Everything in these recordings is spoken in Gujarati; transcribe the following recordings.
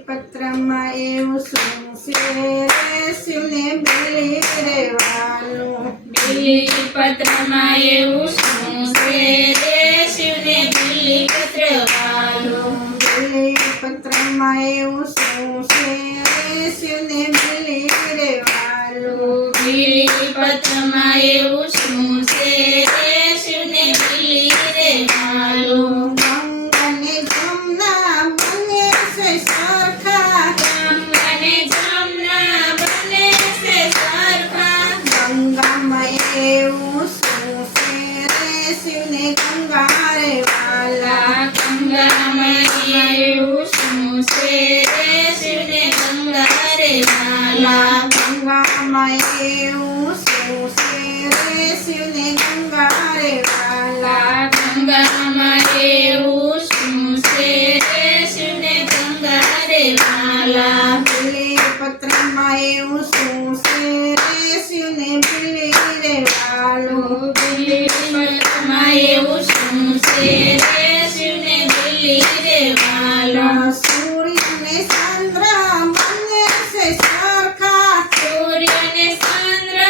પત્રમાં એવું શું છે રે શિવને બીલી રે વાલું. બીલીપત્રમાં એવું શું છે રે શિવને બીલીપત્ર વાલું. બીલીપત્રમાં એવું શું છે રે શિવને બીલી રે વાલું. બીલીપત્રમાં એવું શું છે રે શિવને બીલી રે વાલું. ગંગાને જમના બને છે સરખા. ગંગાને જમના બને છે સરખા. ગંગામાં એવું શું છે રે શિવને ગંગા રે વાલા. ગંગામાં એવું શું છે રે શિવને ગંગા રે વાલા. ગંગામાં એવું શું છે રે શિવને ગંગા રે વાલા. ગંગામાં એવું શું છે રે શિવને ગંગા રે વાલા. બીલીપત્રમાં એવું શું છે રે શિવને બીલી રે વાલું. બીલીપત્રમાં એવું શું છે રે શિવને બીલી રે વાલા. સૂર્ય ને ચંદ્ર બંને છે સરખા. સૂર્ય ને ચંદ્ર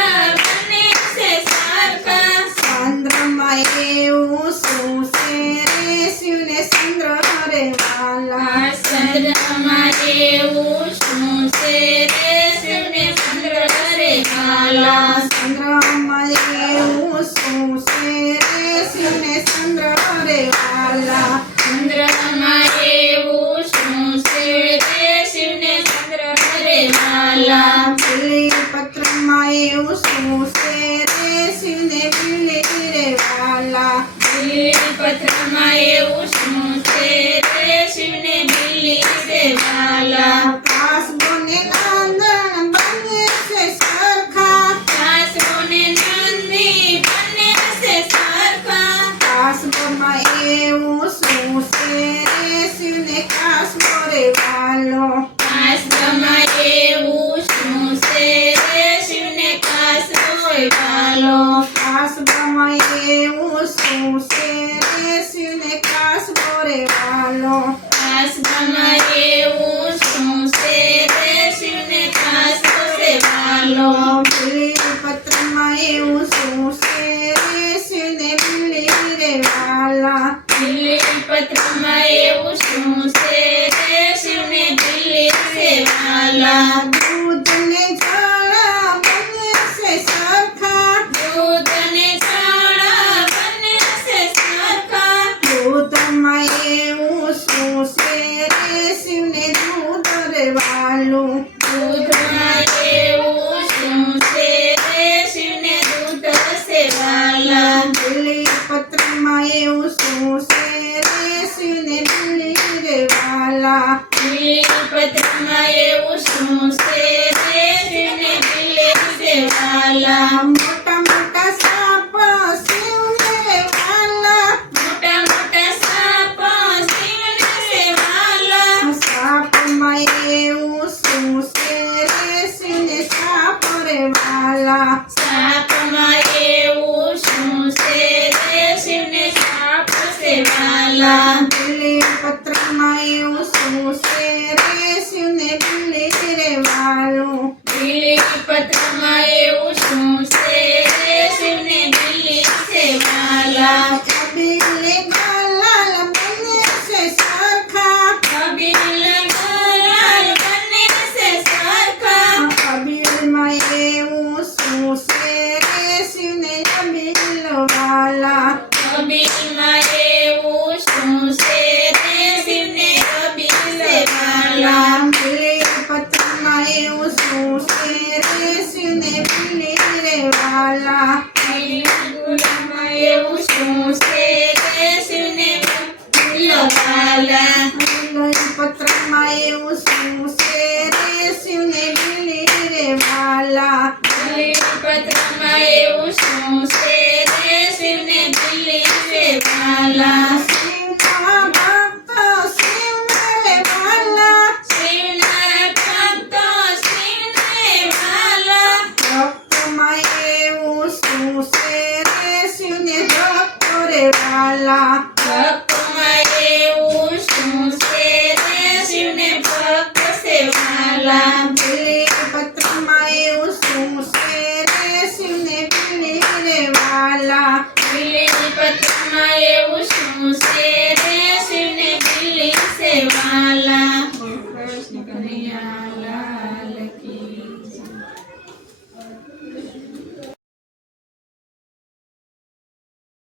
બંને છે સરખા. ચંદ્રમાં એવું શું છે રે શિવને ચંદ્ર રે વાલા. ચંદ્રમાં એવું શું છે રે શિવને ચંદ્ર રે વાલા. ચંદ્રમાં એવું શું છે રે શિવને ચંદ્ર રે વાલા. ચંદ્રમાં એવું શું છે રે શિવને ચંદ્ર રે વાલા. બીલીપત્રમાં એવું શું છે રે શિવને બીલી રે વાલા. બીલીપત્રમાં એવું શું છે રે શિવને બીલી રે વાલા. કાસબો ને કાંદણ બંને છે સરખા. કાસબો ને નંદી બંને છે સરખા. કાસબોમાં એવું શું છે રે શિવને કાસબો રે વાલો. કાસબમાં એવું શું છે રે શિવને કાસબો વાલો. કાસબામાં એવું શું છે રે શિવને કાસબો રે વાલો. કાસબમાં એવું શું છે રે શિવને કાસબો વાલો. બીલીપત્રમાં એવું શું છે રે શિવને બીલી રે વાલા. બીલીપત્રમાં એવું શું છે રે શિવને બીલી રે વાલા. દૂધ ને જળ બંને છે સરખા. દૂધ ને જળ બંને છે સરખા. દૂધમાં એવું શું છે રે શિવને દૂધ રે વાલું. દૂધમાં એવું શું છે રે શિવને દૂધ છે વાલા. બીલીપત્રમાં એવું શું છે રે શિવને બીલી રે વાલા. બીલીપત્રમાં એવું શું છે રે શિવને બીલી રે વાલા. મોટા મોટા સાપ શિવને વાલા. મોટા મોટા સાપ શિવને રે વાલા. સાપમાં એવું શું છે રે શિવને સાપ રે વાલા. સાપમાં એવું શું છે રે શિવને સાપ છે વાલા. બીલીપત્રમાં એવું શું છે રે શિવને બીલી રે વાલું. બીલીપત્રમાં એવું શું છે રે શિવને બીલી છે વાલા. કબીલે ગલાલ બંને છે સરખા. કબીલ ગલાલ બંને છે સરખા. કબીરમાં એવું શું છે રે શિવને કબીલ વાલા. કબીલમાં એવું શું છે રે શિવને કબીલ વાલા. બીલીપત્રમાં એવું શું છે રે શિવને બીલી રે વાલા. બીલીપત્રમાં એવું શું છે રે શિવને કબીલ વાલા. બીલીપત્રમાં એવું શું છે રે શિવને બીલી રે વાલા. બીલીપત્રમાં એવું શું છે રે શિવને બીલી રે વાલા. શિવના ભક્ત શિવને વાલા. શિવના ભક્તો શિવને વાલા. ભક્તમાં એવું શું છે રે શિવને ભક્તો રે વાલા. ભક્તમાં એવું શું છે રે શિવને ભક્ત વાલા